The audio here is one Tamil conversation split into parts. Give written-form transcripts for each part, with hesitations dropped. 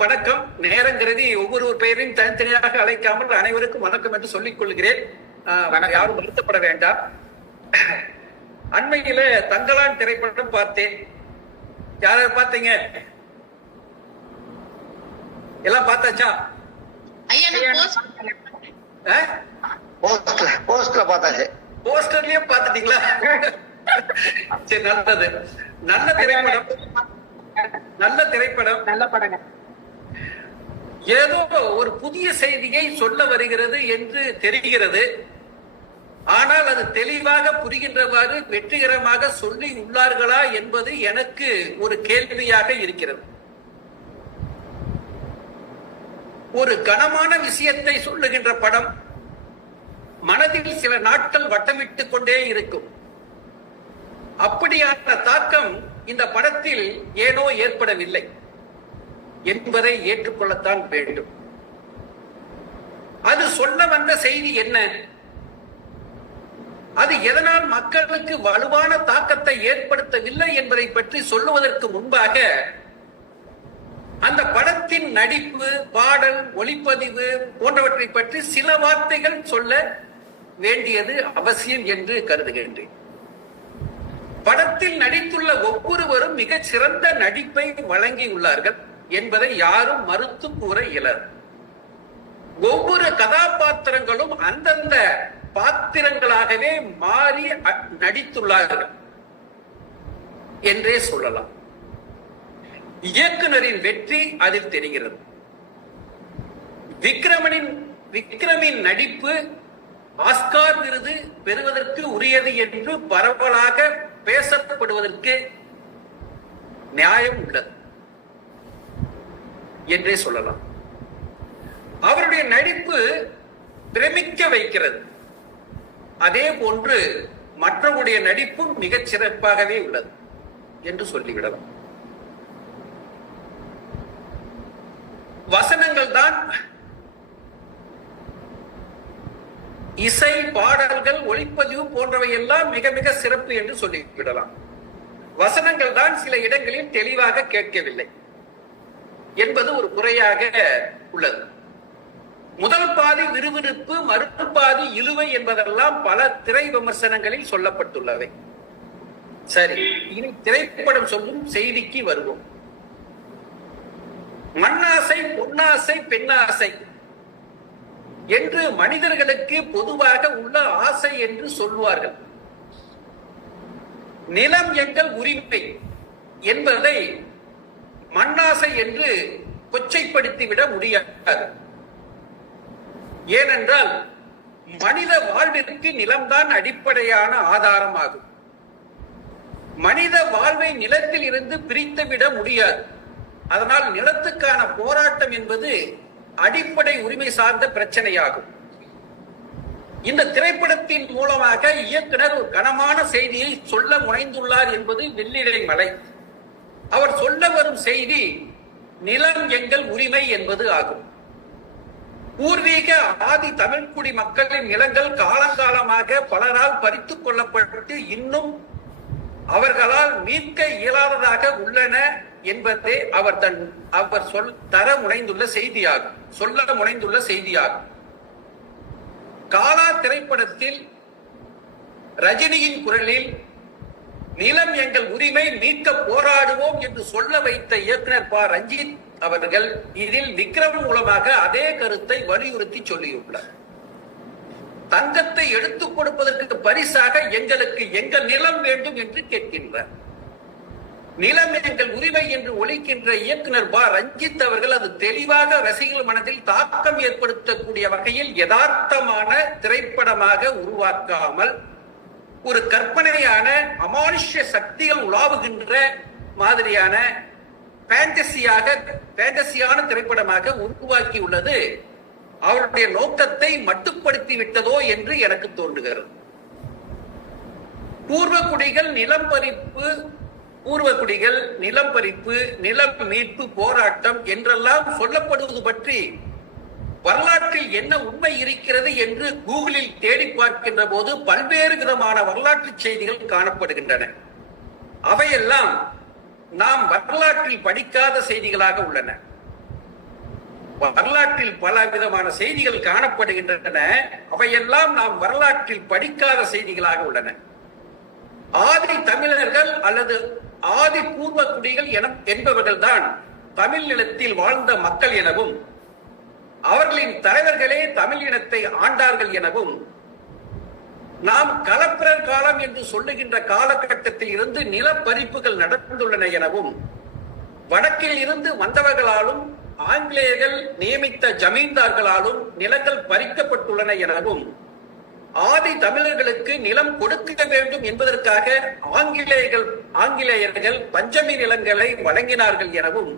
அனைவருக்கும் வணக்கம். நேரங்கிறது ஒவ்வொரு பெயரையும் தனித்தனியாக அழைக்காமல் அனைவருக்கும் வணக்கம் என்று சொல்லிக் கொள்கிறேன். யாரும் வருத்தப்பட வேண்டாம். அண்மையில தங்கலான் திரைப்படம் பார்த்தேன். யாராவது பார்த்தீங்க? எல்லாம் பார்த்தாச்சா? போஸ்டர்லயே பாத்துட்டீங்களா? சரி, நல்லது. நல்ல திரைப்படம், நல்ல திரைப்படம், நல்ல படம். ஏதோ ஒரு புதிய செய்தியை சொல்ல வருகிறது என்று தெரிகிறது. ஆனால் அது தெளிவாக புரிகின்றவாறு வெற்றிகரமாக சொல்லி உள்ளார்களா என்பது எனக்கு ஒரு கேள்வியாக இருக்கிறது. ஒரு கனமான விஷயத்தை சொல்லுகின்ற படம் மனதில் சில நாட்கள் வட்டமிட்டுக் கொண்டே இருக்கும். அப்படியான தாக்கம் இந்த படத்தில் ஏனோ ஏற்படவில்லை என்பதை ஏற்றுக்கொள்ளத்தான் வேண்டும். அது சொல்ல வந்த செய்தி என்ன? அது எதனால் மக்களுக்கு வலுவான தாக்கத்தை ஏற்படுத்தவில்லை என்பதை பற்றி சொல்லுவதற்கு முன்பாக அந்த படத்தின் நடிப்பு, பாடல், ஒளிப்பதிவு போன்றவற்றை பற்றி சில வார்த்தைகள் சொல்ல வேண்டியது அவசியம் என்று கருதுகின்றேன். படத்தில் நடித்துள்ள ஒவ்வொருவரும் மிக சிறந்த நடிப்பை வழங்கியுள்ளார்கள் என்பதை யாரும் மறுத்து கூற இயலாது. ஒவ்வொரு கதாபாத்திரங்களும் அந்தந்த பாத்திரங்களாகவே மாறி நடித்துள்ளார்கள் என்றே சொல்லலாம். இயக்குனரின் வெற்றி அதில் தெரிகிறது. விக்ரமின் நடிப்பு ஆஸ்கார் விருது பெறுவதற்கு உரியது என்று பரவலாக பேசப்படுவதற்கு நியாயம் உள்ளது என்றே சொல்லலாம். அவருடைய நடிப்பு பிரமிக்க வைக்கிறது. அதே போன்று மற்றவருடைய நடிப்பும் மிகச் சிறப்பாகவே உள்ளது என்று சொல்லிவிடலாம். வசனங்கள் தான், இசை, பாடல்கள், ஒளிப்பதிவு போன்றவை எல்லாம் மிக மிக சிறப்பு என்று சொல்லிவிடலாம். வசனங்கள் தான் சில இடங்களில் தெளிவாக கேட்கவில்லை என்பது ஒரு குறையாக உள்ளது. முதல் பாதி விறுவிறுப்பு, மறுபாதி இழுவை என்பதெல்லாம் பல திரை விமர்சனங்களில் சொல்லப்பட்டுள்ளவை. சரி, இனி திரைப்படம் சொல்லும் செய்திக்கு வருவோம். மண்ணாசை, பொன்னாசை, பெண்ணாசை என்று மனிதர்களுக்கு பொதுவாக உள்ள ஆசை என்று சொல்வார்கள். நிலம் எங்கள் உரிமை என்பதை மண்ணாசை என்று கொச்சைப்படுத்திவிட முடியாது. ஏனென்றால் மனித வாழ்விற்கு நிலம்தான் அடிப்படையான ஆதாரமாகும். மனித வாழ்வை நிலத்தில் இருந்து பிரித்துவிட முடியாது. அதனால் நிலத்துக்கான போராட்டம் என்பது அடிப்படை உரிமை சார்ந்த பிரச்சனையாகும். இந்த திரைப்படத்தின் மூலமாக இயக்குனர் ஒரு கனமான செய்தியை சொல்ல முனைந்துள்ளார் என்பது வெள்ளிடை மலை. அவர் சொல்ல வரும் செய்தி நிலம் எங்கள் உரிமை என்பது ஆகும். பூர்வீக ஆதி தமிழ்குடி மக்களின் நிலங்கள் காலங்காலமாக பலரால் பறித்துக் கொள்ளப்பட்டு இன்னும் அவர்களால் மீட்க இயலாததாக உள்ளன என்பதே அவர் தர முனைந்துள்ள செய்தியாகும், சொல்ல முனைந்துள்ள செய்தியாகும். காலா திரைப்படத்தில் ரஜினியின் குரலில் நிலம் எங்கள் உரிமை, மீட்க போராடுவோம் என்று சொல்ல வைத்த இயக்குனர் ப. ரஞ்சித் அவர்கள் இதில் விக்ரம் மூலமாக அதே கருத்தை வலியுறுத்தி சொல்லியுள்ளார். தங்கத்தை எடுத்துக் கொடுப்பதற்கு பரிசாக எங்களுக்கு எங்கள் நிலம் வேண்டும் என்று கேட்கின்றார். நிலம் எங்கள் உரிமை என்று ஒலிக்கின்ற இயக்குனர் ப. ரஞ்சித் அவர்கள் அது தெளிவாக ரசிகர்கள் மனதில் தாக்கம் ஏற்படுத்தக்கூடிய வகையில் யதார்த்தமான திரைப்படமாக உருவாக்காமல் ஒரு கற்பனையான அமானுஷ்ய சக்திகள் உலாவுகின்ற மாதிரியான பேண்டசியான திரைப்படமாக உருவாக்கி உள்ளது அவருடைய நோக்கத்தை மட்டுப்படுத்தி விட்டதோ என்று எனக்கு தோன்றுகிறது. பூர்வகுடிகள் நிலம் பறிப்பு, நிலம் மீட்பு போராட்டம் என்றெல்லாம் சொல்லப்படுவது பற்றி வரலாற்றில் என்ன உண்மை இருக்கிறது என்று கூகுளில் தேடி பார்க்கின்ற போது பல்வேறு விதமான வரலாற்று செய்திகள் காணப்படுகின்றன. அவையெல்லாம் நாம் வரலாற்றில் படிக்காத செய்திகளாக உள்ளன. வரலாற்றில் பல விதமான செய்திகள் காணப்படுகின்றன. அவையெல்லாம் நாம் வரலாற்றில் படிக்காத செய்திகளாக உள்ளன. ஆதி தமிழர்கள் அல்லது ஆதி பூர்வ குடிகள் என்பவர்கள் தான் தமிழ் நிலத்தில் வாழ்ந்த மக்கள் எனவும், அவர்களின் தலைவர்களே தமிழ் இனத்தை ஆண்டார்கள் எனவும், நாம் கலப்பிரர் காலம் என்று சொல்லுகின்ற காலகட்டத்தில் இருந்து நிலப்பறிப்புகள் நடந்துள்ளன எனவும், வடக்கில் இருந்து வந்தவர்களாலும் ஆங்கிலேயர்கள் நியமித்த ஜமீன்தார்களாலும் நிலங்கள் பறிக்கப்பட்டுள்ளன எனவும், ஆதி தமிழர்களுக்கு நிலம் கொடுக்க வேண்டும் என்பதற்காக ஆங்கிலேயர்கள் பஞ்சமி நிலங்களை வழங்கினார்கள் எனவும்,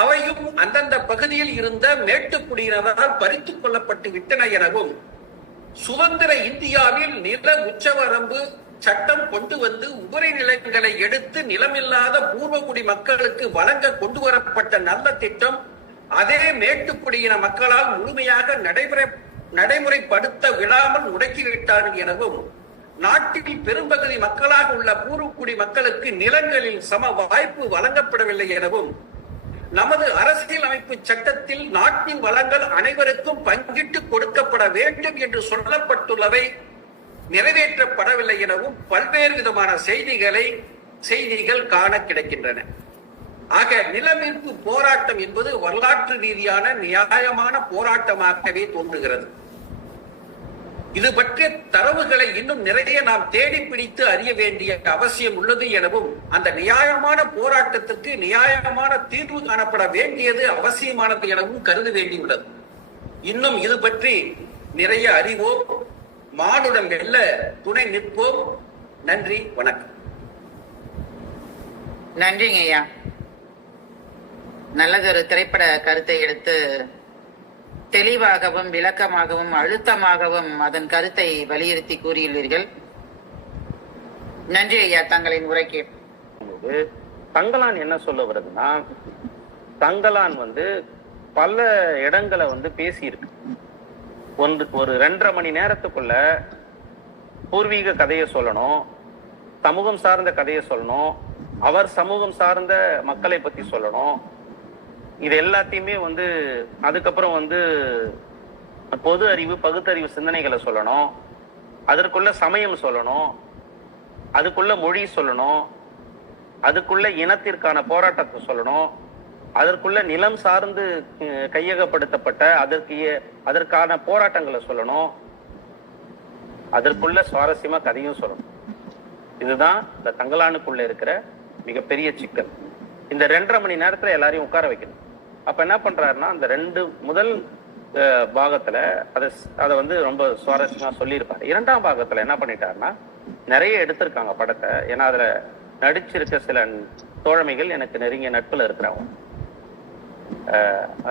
அவையும் அந்தந்த பகுதியில் இருந்த மேட்டுக்குடியினரால் பறித்துக் கொள்ளப்பட்டு விட்டன எனவும், சுதந்திர இந்தியாவில் நில உச்சவரம்பு சட்டம் கொண்டு வந்து உபரி நிலங்களை எடுத்து நிலமில்லாத பூர்வகுடி மக்களுக்கு வழங்க கொண்டு வரப்பட்ட நல்ல திட்டம் அதே மேட்டுக்குடியின மக்களால் முழுமையாக நடைமுறைப்படுத்த விடாமல் முடக்கிவிட்டார்கள் எனவும், நாட்டில் பெரும்பகுதி மக்களாக உள்ள பூர்வக்குடி மக்களுக்கு நிலங்களில் சம வாய்ப்பு வழங்கப்படவில்லை எனவும், நமது அரசியல் அமைப்பு சட்டத்தில் நாட்டின் வளங்கள் அனைவருக்கும் பங்கிட்டு கொடுக்கப்பட வேண்டும் என்று சொல்லப்பட்டுள்ளவை நிறைவேற்றப்படவில்லை எனவும் பல்வேறு விதமான செய்திகள் காண கிடைக்கின்றன. ஆக நில மீட்பு போராட்டம் என்பது வரலாற்று ரீதியான நியாயமான போராட்டமாகவே தோன்றுகிறது. இது பற்றிய தரவுகளை இன்னும் நிறைய நாம் தேடி பிடித்து அறிய வேண்டிய அவசியம் உள்ளது எனவும், அந்த நியாயமான போராட்டத்திற்கு நியாயமான தீர்வு காணப்பட வேண்டியது அவசியமானது எனவும் கருத வேண்டியுள்ளது. இன்னும் இது பற்றி நிறைய அறிவோம், மானுடம் வெல்ல துணை நிற்போம். நன்றி, வணக்கம். நன்றிங்க ஐயா. நல்லதொரு திரைப்பட கருத்தை எடுத்து தெளிவாகவும் விளக்கமாகவும் அழுத்தமாகவும் அதன் கருத்தை வலியுறுத்தி கூறியுள்ளீர்கள். நன்றி ஐயா, தங்களின் உரைக்கு. தங்கலான் என்ன சொல்ல வருதுன்னா, தங்கலான் பல இடங்களை பேசியிருக்கு. ஒரு 2.5 மணி நேரத்துக்குள்ள பூர்வீக கதையை சொல்லணும், சமூகம் சார்ந்த கதையை சொல்லணும், அவர் சமூகம் சார்ந்த மக்களை பத்தி சொல்லணும். இது எல்லாத்தையுமே அதுக்கப்புறம் பொது அறிவு பகுத்தறிவு சிந்தனைகளை சொல்லணும், அதற்குள்ள சமயம் சொல்லணும், அதுக்குள்ள மொழி சொல்லணும், அதுக்குள்ள இனத்திற்கான போராட்டத்தை சொல்லணும், அதற்குள்ள நிலம் சார்ந்து கையகப்படுத்தப்பட்ட அதற்கான போராட்டங்களை சொல்லணும், அதற்குள்ள சுவாரஸ்யமா கதையும் சொல்லணும். இதுதான் இந்த தங்கலானுக்குள்ள இருக்கிற மிகப்பெரிய சிக்கல். இந்த 2.5 மணி நேரத்துல எல்லாரையும் உட்கார வைக்கணும். அப்ப என்ன பண்றாருன்னா, அந்த முதல் பாகத்துல அதை ரொம்ப சுவாரஸ்யமா சொல்லியிருப்பாரு. 2ஆம் பாகத்துல என்ன பண்ணிட்டாருன்னா, நிறைய எடுத்திருக்காங்க படத்தை. ஏன்னா அதுல நடிச்சிருக்க சில தோழமைகள் எனக்கு நெருங்கிய நட்புல இருக்கிறவங்க.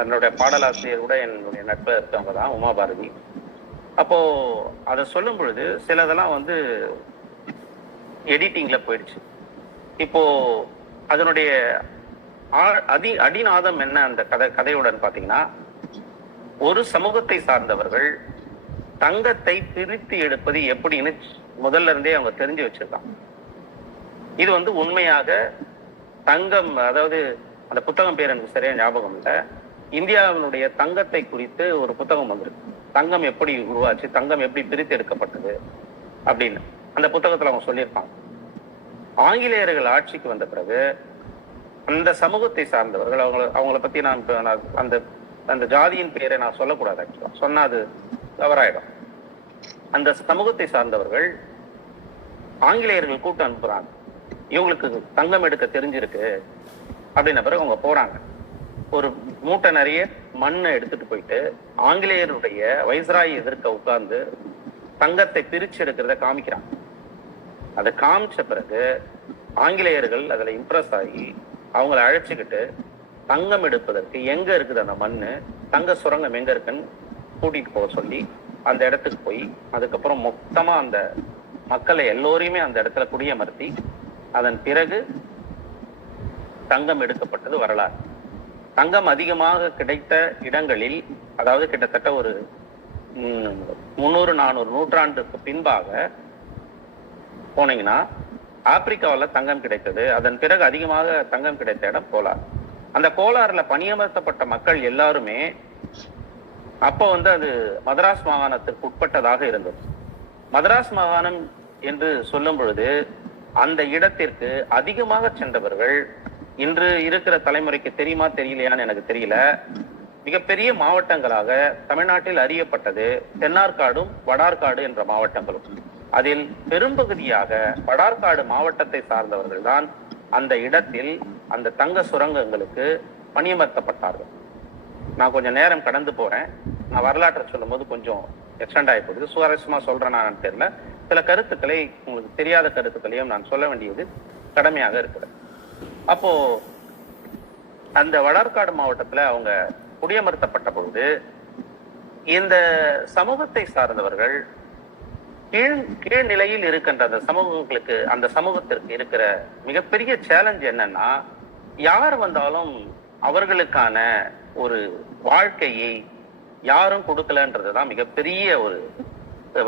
என்னுடைய பாடலாசிரியர் கூட என்னுடைய நட்புல இருக்கவங்க தான், உமா பாரதி. அப்போ அதை சொல்லும் பொழுது சிலதெல்லாம் எடிட்டிங்ல போயிடுச்சு. இப்போ அதனுடைய அடிநாதம் என்ன அந்த கதையுடன் பாத்தீங்கன்னா, ஒரு சமூகத்தை சார்ந்தவர்கள் தங்கத்தை பிரித்து எடுப்பது எப்படின்னு முதல்ல இருந்தே அவங்க தெரிஞ்சு வச்சிருக்காங்க. இது உண்மையாக தங்கம், அதாவது அந்த புத்தகம் பேர் எனக்கு சரியா ஞாபகம் இல்லை, இந்தியாவினுடைய தங்கத்தை குறித்து ஒரு புத்தகம் வந்திருக்கு. தங்கம் எப்படி உருவாச்சு, தங்கம் எப்படி பிரித்து எடுக்கப்பட்டது அப்படின்னு அந்த புத்தகத்துல அவங்க சொல்லியிருப்பாங்க. ஆங்கிலேயர்கள் ஆட்சிக்கு வந்த பிறகு அந்த சமூகத்தை சார்ந்தவர்கள், அவங்கள பத்தி நான் அந்த அந்த ஜாதியின் பெயரை நான் சொல்லக்கூடாது. ஆக்சுவலா சொன்னா அது தவறாயிடும். அந்த சமூகத்தை சார்ந்தவர்கள் ஆங்கிலேயர்கள் கூட்டம் அனுப்புறாங்க, இவங்களுக்கு தங்கம் எடுக்க தெரிஞ்சிருக்கு அப்படின்ன பிறகு அவங்க போறாங்க. ஒரு மூட்டை நிறைய மண்ணை எடுத்துட்டு போயிட்டு ஆங்கிலேயருடைய வைஸ்ராய் எதிர்க்க உட்கார்ந்து தங்கத்தை பிரிச்சு எடுக்கிறத காமிக்கிறாங்க. அதை காமிச்ச பிறகு ஆங்கிலேயர்கள் அதுல இம்ப்ரெஸ் ஆகி அவங்களை அழைச்சிக்கிட்டு தங்கம் எடுப்பதற்கு எங்க இருக்குது அந்த மண்ணு, தங்க சுரங்கம் எங்க இருக்குன்னு கூட்டிட்டு போக சொல்லி அந்த இடத்துக்கு போய் அதுக்கப்புறம் மொத்தமா அந்த மக்களை எல்லோரையுமே அந்த இடத்துல குடியமர்த்தி அதன் பிறகு தங்கம் எடுக்கப்பட்டது வரலாறு. தங்கம் அதிகமாக கிடைத்த இடங்களில், அதாவது கிட்டத்தட்ட ஒரு 300-400 நூற்றாண்டுக்கு பின்பாக போனீங்கன்னா ஆப்பிரிக்காவில் தங்கம் கிடைத்தது. அதன் பிறகு அதிகமாக தங்கம் கிடைத்த இடம் போலார். அந்த கோலாறுல பணியமர்த்தப்பட்ட மக்கள் எல்லாருமே அப்போ அது மதராஸ் மாகாணத்திற்கு உட்பட்டதாக இருந்தது. மதராஸ் மாகாணம் என்று சொல்லும் பொழுது அந்த இடத்திற்கு அதிகமாக சென்றவர்கள் இன்று இருக்கிற தலைமுறைக்கு தெரியுமா தெரியலையான்னு எனக்கு தெரியல. மிகப்பெரிய மாவட்டங்களாக தமிழ்நாட்டில் அறியப்பட்டது தென்னார்காடும் வடார்காடு என்ற மாவட்டங்களும். அதில் பெரும்பகுதியாக வடார்காடு மாவட்டத்தை சார்ந்தவர்கள் தான் அந்த இடத்தில் அந்த தங்க சுரங்கங்களுக்கு பணியமர்த்தப்பட்டார்கள். நான் கொஞ்சம் நேரம் கடந்து போறேன். நான் வரலாற்றை சொல்லும் போது கொஞ்சம் எக்ஸ்டெண்ட் ஆகி போகுது. சுவாரஸ்யமா சொல்றேன்னு தெரியல. சில கருத்துக்களை, உங்களுக்கு தெரியாத கருத்துக்களையும் நான் சொல்ல வேண்டியது கடமையாக இருக்கிறது. அப்போ அந்த வடார்காடு மாவட்டத்துல அவங்க குடியமர்த்தப்பட்ட பொழுது இந்த சமூகத்தை சார்ந்தவர்கள் கீழ்நிலையில் இருக்கின்ற அந்த சமூகங்களுக்கு, அந்த சமூகத்திற்கு இருக்கிற மிகப்பெரிய சேலஞ்ச் என்னன்னா, யார் வந்தாலும் அவர்களுக்கான ஒரு வாழ்க்கையை யாரும் கொடுக்கலன்றதுதான் மிகப்பெரிய ஒரு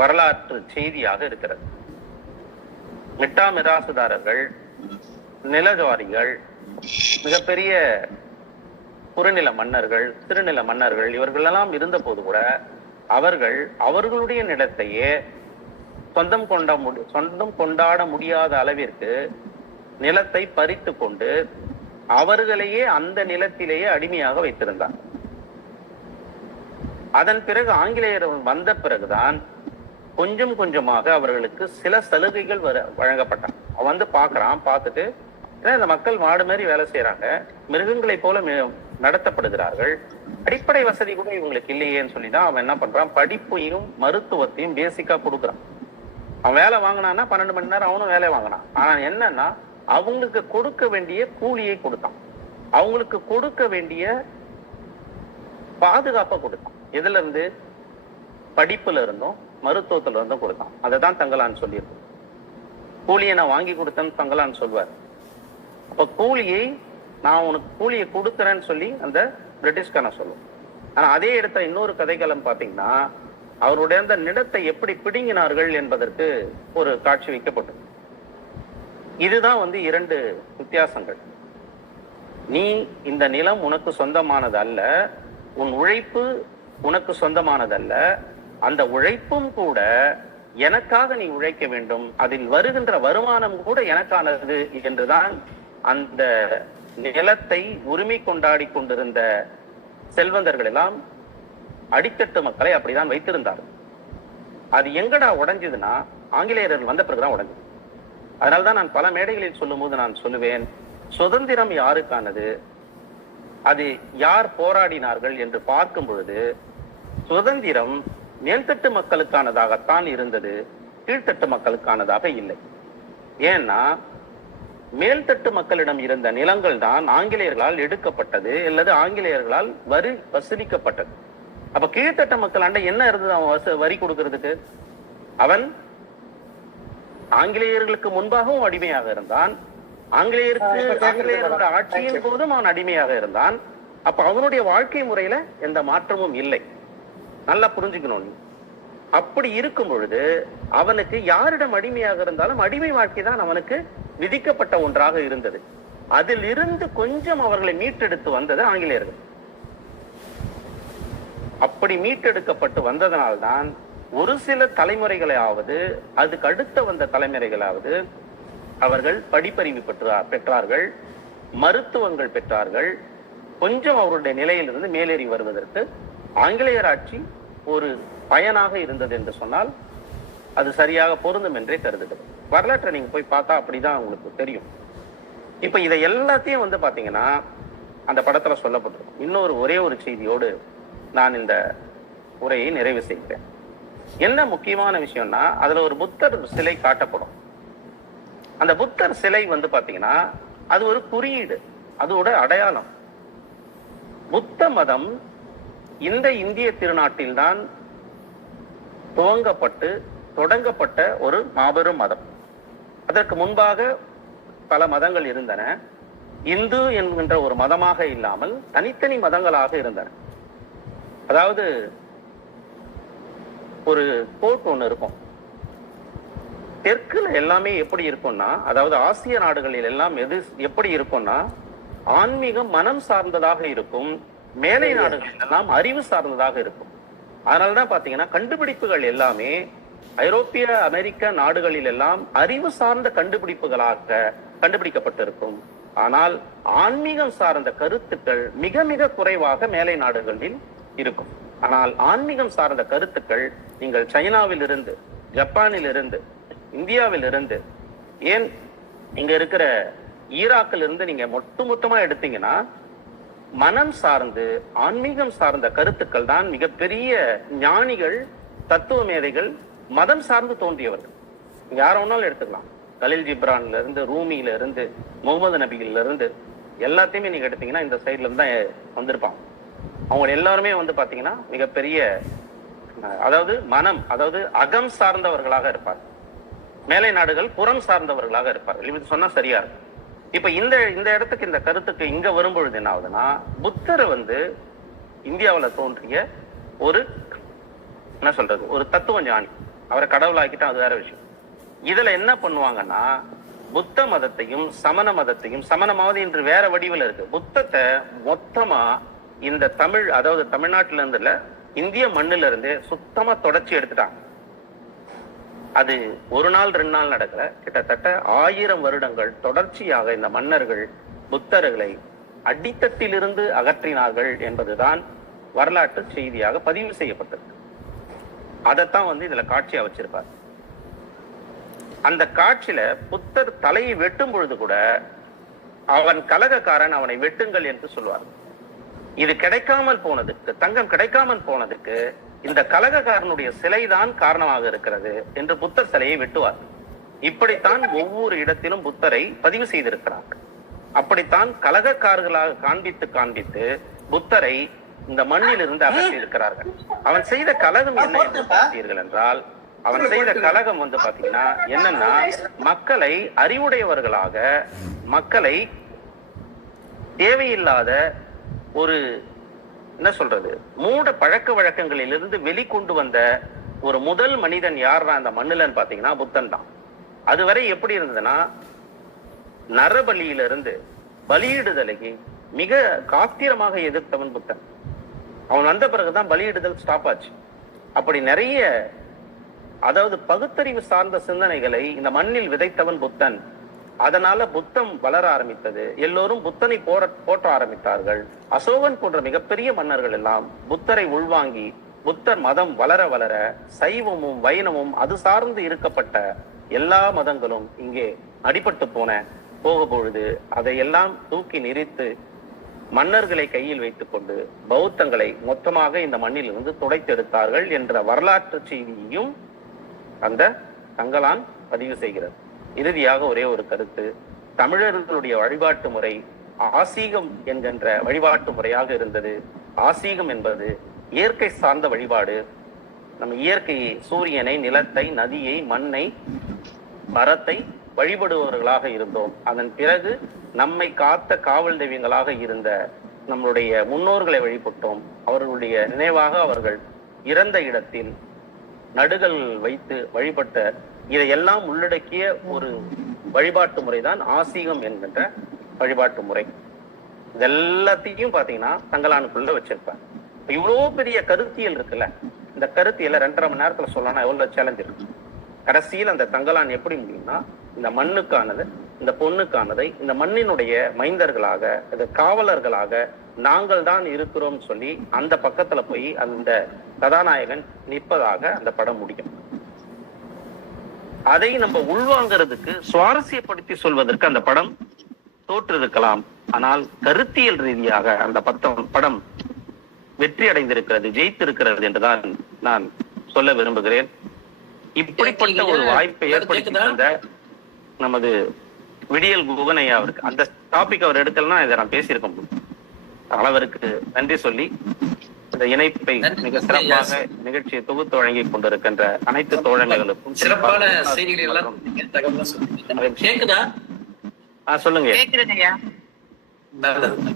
வரலாற்று செய்தியாக இருக்கிறது. மிட்டா மிராசுதாரர்கள், நிலஜாரிகள், மிகப்பெரிய குறுநில மன்னர்கள், சிறுநில மன்னர்கள், இவர்களெல்லாம் இருந்த போது கூட அவர்கள் அவர்களுடைய நிலத்தையே சொந்தம் கொண்டாட முடியாத அளவிற்கு நிலத்தை பறித்து கொண்டு அவர்களையே அந்த நிலத்திலேயே அடிமையாக வைத்திருந்தார். அதன் பிறகு ஆங்கிலேயர்கள் வந்த பிறகுதான் கொஞ்சம் கொஞ்சமாக அவர்களுக்கு சில சலுகைகள் வழங்கப்பட்டான். அவன் பார்க்கறான், பார்த்துட்டு இந்த மக்கள் மாடு மாதிரி வேலை செய்யறாங்க, மிருகங்களை போல நடத்தப்படுகிறார்கள், அடிப்படை வசதி கூட இவங்களுக்கு இல்லையேன்னு சொல்லிதான் அவன் என்ன பண்றான், படிப்பையும் மருத்துவத்தையும் பேசிக்கா கொடுக்குறான். அவன் வேலை வாங்கினான்னா 12 மணி நேரம் அவனும் வேலை வாங்கினான். ஆனா என்னன்னா, அவங்களுக்கு கொடுக்க வேண்டிய கூலியை கொடுத்தான், அவங்களுக்கு கொடுக்க வேண்டிய பாதுகாப்பை கொடுத்தான். எதுல இருந்து? படிப்புல இருந்தும் மருத்துவத்துல இருந்தும் கொடுத்தான். அதைதான் தங்கலான்னு சொல்லியிருக்கு. கூலியை நான் வாங்கி கொடுத்தேன்னு தங்கலான்னு சொல்வார். அப்ப கூலியை, நான் உனக்கு கூலியை கொடுக்குறேன்னு சொல்லி அந்த பிரிட்டிஷ்காரன் சொல்லுவோம். ஆனா அதே இடத்துல இன்னொரு கதைக்களம் பாத்தீங்கன்னா, அவருடைய அந்த நிலத்தை எப்படி பிடுங்கினார்கள் என்பதற்கு ஒரு காட்சி வைக்கப்பட்டது. இதுதான் 2 வித்தியாசங்கள். நீ இந்த நிலம் உனக்கு சொந்தமானது அல்ல, உன் உழைப்பு உனக்கு சொந்தமானதல்ல, அந்த உழைப்பும் கூட எனக்காக நீ உழைக்க வேண்டும், அதில் வருகின்ற வருமானம் கூட எனக்கானது என்றுதான் அந்த நிலத்தை உரிமை கொண்டாடி கொண்டிருந்த செல்வந்தர்கள் எல்லாம், அடித்தட்டு மக்களை அப்படிதான் வைத்திருந்தார்கள். அது எங்கடா உடைஞ்சதுன்னா, ஆங்கிலேயர்கள் வந்த பிறகுதான் உடைஞ்சது. அதனால்தான் நான் பல மேடைகளில் சொல்லும் போது நான் சொல்லுவேன், சுதந்திரம் யாருக்கானது, அது யார் போராடினார்கள் என்று பார்க்கும் பொழுது சுதந்திரம் மேல்தட்டு மக்களுக்கானதாகத்தான் இருந்தது, கீழ்த்தட்டு மக்களுக்கானதாக இல்லை. ஏன்னா மேல்தட்டு மக்களிடம் இருந்த நிலங்கள் தான் ஆங்கிலேயர்களால் எடுக்கப்பட்டது, அல்லது ஆங்கிலேயர்களால் வரி வசூலிக்கப்பட்டது. அப்ப கீழ்த்தட்ட மக்களாண்ட என்ன இருந்தது அவன் வரி கொடுக்கறதுக்கு? அவன் ஆங்கிலேயர்களுக்கு முன்பாகவும் அடிமையாக இருந்தான், ஆங்கிலேயரோட ஆட்சியின் போதும் அவன் அடிமையாக இருந்தான். அப்ப அவனுடைய வாழ்க்கை முறையில எந்த மாற்றமும் இல்லை. நல்லா புரிஞ்சுக்கணும். அப்படி இருக்கும் பொழுது அவனுக்கு யாரிடம் அடிமையாக இருந்தாலும் அடிமை வாழ்க்கை தான் அவனுக்கு விதிக்கப்பட்ட ஒன்றாக இருந்தது. அதில் இருந்து கொஞ்சம் அவர்களை மீட்டெடுத்து வந்தது ஆங்கிலேயர்கள். அப்படி மீட்டெடுக்கப்பட்டு வந்ததனால்தான் ஒரு சில தலைமுறைகளாவது, அதுக்கு அடுத்த வந்த தலைமுறைகளாவது அவர்கள் படிப்பறிவு பெற்றார்கள், மருத்துவங்கள் பெற்றார்கள். கொஞ்சம் அவருடைய நிலையிலிருந்து மேலேறி வருவதற்கு ஆங்கிலேயர் ஆட்சி ஒரு பயனாக இருந்தது என்று சொன்னால் அது சரியாக பொருந்தும் என்றே கருதுகிறது. வரலாற்றை நீங்க போய் பார்த்தா அப்படிதான் உங்களுக்கு தெரியும். இப்ப இதை எல்லாத்தையும் பாத்தீங்கன்னா அந்த படத்துல சொல்லப்பட்டிருக்கும். இன்னொரு ஒரே ஒரு செய்தியோடு நான் இந்த உரையை நிறைவு செய்கிறேன். என்ன முக்கியமான விஷயம்னா, அதுல ஒரு புத்தர் சிலை காட்டப்படும். அந்த புத்தர் சிலை பாத்தீங்கன்னா அது ஒரு குறியீடு, அதோட அடையாளம். புத்த மதம் இந்த இந்திய திருநாட்டில்தான் தொடங்கப்பட்ட ஒரு மாபெரும் மதம். அதற்கு முன்பாக பல மதங்கள் இருந்தன. இந்து என்கின்ற ஒரு மதமாக இல்லாமல் தனித்தனி மதங்களாக இருந்தன. அதாவது ஒரு கோட் ஒண்ணு இருக்கும். தெற்குல எல்லாமே எப்படி இருக்கும்னா, அதாவது ஆசிய நாடுகளில் எல்லாம் எப்படி இருக்கும்னா, ஆன்மீகம் மனம் சார்ந்ததாக இருக்கும், மேலை நாடுகள் எல்லாம் அறிவு சார்ந்ததாக இருக்கும். அதனாலதான் பாத்தீங்கன்னா கண்டுபிடிப்புகள் எல்லாமே ஐரோப்பிய அமெரிக்க நாடுகளில் எல்லாம் அறிவு சார்ந்த கண்டுபிடிப்புகளாக கண்டுபிடிக்கப்பட்டிருக்கும். ஆனால் ஆன்மீகம் சார்ந்த கருத்துக்கள் மிக மிக குறைவாக மேலை நாடுகளில் இருக்கும். ஆனால் ஆன்மீகம் சார்ந்த கருத்துக்கள் நீங்கள் சைனாவில் இருந்து, ஜப்பானில் இருந்து, இந்தியாவில் இருந்து, ஏன் இங்க இருக்கிற ஈராக்கில் இருந்து நீங்க மொத்தமா எடுத்தீங்கன்னா மனம் சார்ந்து ஆன்மீகம் சார்ந்த கருத்துக்கள் தான் மிகப்பெரிய ஞானிகள், தத்துவ மேதைகள், மதம் சார்ந்து தோன்றியவர்கள். யார ஒன்னாலும் எடுத்துக்கலாம். கலீல் ஜிப்ரான்ல இருந்து, ரூமியில இருந்து, முகமது நபியில இருந்து எல்லாத்தையுமே நீங்க எடுத்தீங்கன்னா இந்த சைட்ல இருந்து தான் வந்திருப்பாங்க. அவங்க எல்லாருமே வந்து பாத்தீங்கன்னா மிகப்பெரிய, அதாவது மனம், அதாவது அகம் சார்ந்தவர்களாக இருப்பார்கள். மேலை நாடுகள் புறம் சார்ந்தவர்களாக இருப்பார்கள். இது சொன்னா சரியா இருக்கும். இப்ப இந்த இடத்துக்கு, இந்த கருத்துக்கு இங்க வரும்பொழுது என்ன ஆகுதுன்னா, புத்தரை வந்து இந்தியாவில தோன்றிய ஒரு என்ன சொல்றது, ஒரு தத்துவ ஞானி, அவரை கடவுளாக்கிட்டா அது வேற விஷயம். இதுல என்ன பண்ணுவாங்கன்னா, புத்த மதத்தையும் சமண மதத்தையும், சமணமாவது இன்று வேற வடிவில் இருக்கு, புத்தத்தை மொத்தமா இந்த தமிழ், அதாவது தமிழ்நாட்டில இருந்துல இந்திய மண்ணில இருந்து சுத்தமா தொடர்ச்சி எடுத்துட்டாங்க. அது ஒரு நாள் 2 நாள் நடக்கல, கிட்டத்தட்ட 1000 வருடங்கள் தொடர்ச்சியாக இந்த மன்னர்கள் புத்தர்களை அடித்தட்டிலிருந்து அகற்றினார்கள் என்பதுதான் வரலாற்று செய்தியாக பதிவு செய்யப்பட்டிருக்கு. அதைத்தான் வந்து இதுல காட்சியா வச்சிருப்பார். அந்த காட்சியில புத்தர் தலையை வெட்டும் பொழுது கூட அவன் கலகக்காரன், அவனை வெட்டுங்கள் என்று சொல்வார். இது கிடைக்காமல் போனதுக்கு, தங்கம் கிடைக்காமல் போனதுக்கு இந்த கலகக்காரனுடைய சிலைதான் காரணமாக இருக்கிறது என்று புத்தர் சிலையை வெட்டுவார். இப்படித்தான் ஒவ்வொரு இடத்திலும் புத்தரை பதிவு செய்திருக்கிறார்கள். அப்படித்தான் கலகக்காரர்களாக காண்பித்து புத்தரை இந்த மண்ணில் இருந்து அகற்றி இருக்கிறார்கள். அவன் செய்த கலகம் என்ன என்று பார்த்தீர்கள் என்றால், அவன் செய்த கலகம் வந்து பாத்தீங்கன்னா என்னன்னா, மக்களை அறிவுடையவர்களாக, மக்களை தேவையில்லாத ஒரு என்ன சொல்றது, மூட பழக்க வழக்கங்களிலிருந்து வெளிக்கொண்டு வந்த ஒரு முதல் மனிதன் யாரா அந்த மண்ணுலன்னு பாத்தீங்கன்னா புத்தன் தான். அதுவரை எப்படி இருந்ததுன்னா, நரபலியிலிருந்து பலியிடுதலை மிக காத்திரமாக எதிர்த்தவன் புத்தன். அவன் வந்த பிறகுதான் பலியிடுதல் ஸ்டாப் ஆச்சு. அப்படி நிறைய, அதாவது பகுத்தறிவு சார்ந்த சிந்தனைகளை இந்த மண்ணில் விதைத்தவன் புத்தன். அதனால புத்தம் வளர ஆரம்பித்தது. எல்லோரும் புத்தனை போற்ற ஆரம்பித்தார்கள். அசோகன் போன்ற மிகப்பெரிய மன்னர்கள் எல்லாம் புத்தரை உள்வாங்கி, புத்தர் மதம் வளர வளர சைவமும் வைணமும் அது சார்ந்து இருக்கப்பட்ட எல்லா மதங்களும் இங்கே அடிபட்டு போக பொழுது அதையெல்லாம் தூக்கி நிறுத்து மன்னர்களை கையில் வைத்துக் கொண்டு பௌத்தங்களை மொத்தமாக இந்த மண்ணில் இருந்து துடைத்தெடுத்தார்கள் என்ற வரலாற்று செய்தியையும் அந்த தங்கலான் பதிவு செய்கிறது. இறுதியாக ஒரே ஒரு கருத்து, தமிழர்களுடைய வழிபாட்டு முறை ஆசீகம் என்கின்ற வழிபாட்டு முறையாக இருந்தது. ஆசீகம் என்பது இயற்கை சார்ந்த வழிபாடு. நம்ம இயற்கையை, சூரியனை, நிலத்தை, நதியை, மண்ணை, மரத்தை வழிபடுபவர்களாக இருந்தோம். அதன் பிறகு நம்மை காத்த காவல் தெய்வங்களாக இருந்த நம்மளுடைய முன்னோர்களை வழிபட்டோம். அவர்களுடைய நினைவாக அவர்கள் இறந்த இடத்தில் நடுகள் வைத்து வழிபட்ட, இதையெல்லாம் உள்ளடக்கிய ஒரு வழிபாட்டு முறைதான் ஆசீகம் என்கின்ற வழிபாட்டு முறை. இதெல்லாத்தையும் பாத்தீங்கன்னா தங்கலானுக்குள்ள வச்சிருப்பாங்க. இவ்வளவு பெரிய கருத்தியல் இருக்குல்ல, இந்த கருத்தியல 2.5 மணி நேரத்துல சொல்லணும் எவ்வளவு சேலஞ்ச் இருக்கு. கடைசியில் அந்த தங்கலான் எப்படி முடியும்னா, இந்த மண்ணுக்கானது, இந்த பொண்ணுக்கானதை இந்த மண்ணினுடைய மைந்தர்களாக, இந்த காவலர்களாக நாங்கள் தான் இருக்கிறோம் சொல்லி அந்த பக்கத்துல போய் அந்த கதாநாயகன் நிற்பதாக அந்த படம் முடியும். அதை நம்ம உள்வாங்கிறதுக்கு, சுவாரஸ்யப்படுத்தி சொல்வதற்கு அந்த படம் தோற்றிருக்கலாம். ஆனால் கருத்தியல் ரீதியாக அந்த படம் வெற்றி அடைந்திருக்கிறது, ஜெயித்திருக்கிறது என்றுதான் நான் சொல்ல விரும்புகிறேன். இப்படிப்பட்ட ஒரு வாய்ப்பை ஏற்படுத்தி தந்த நமது விடியல் குகனையா அவருக்கு, அந்த டாபிக் அவர் எடுக்கலன்னா இதை நான் பேசியிருக்க முடியும். அவருக்கு நன்றி சொல்லி இந்த இணைப்பை மிக சிறப்பாக நிகழ்ச்சியை தொகுத்து வழங்கி கொண்டிருக்கின்ற அனைத்து தோழர்களுக்கும் சிறப்பான செய்திகள் எல்லாம் கேக்குதா? சொல்லுங்க. கேக்குறேன். நல்லது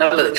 நல்லது.